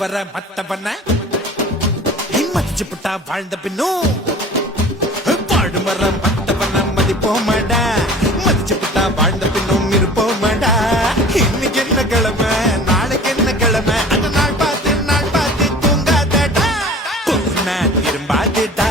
வர மத்த பண்ண மதிச்சு புட்டா வாழ்ந்த பின்னும் வாழும் வர மத்த பண்ண மதிப்போமாடா மதிச்சு புட்டா வாழ்ந்த பின்னும் இருப்போமாடா இன்னைக்கு என்ன கிழமை நாளைக்கு என்ன கிழமை அந்த நாள் பார்த்து தூங்காதடா போனா திரும்பாதடா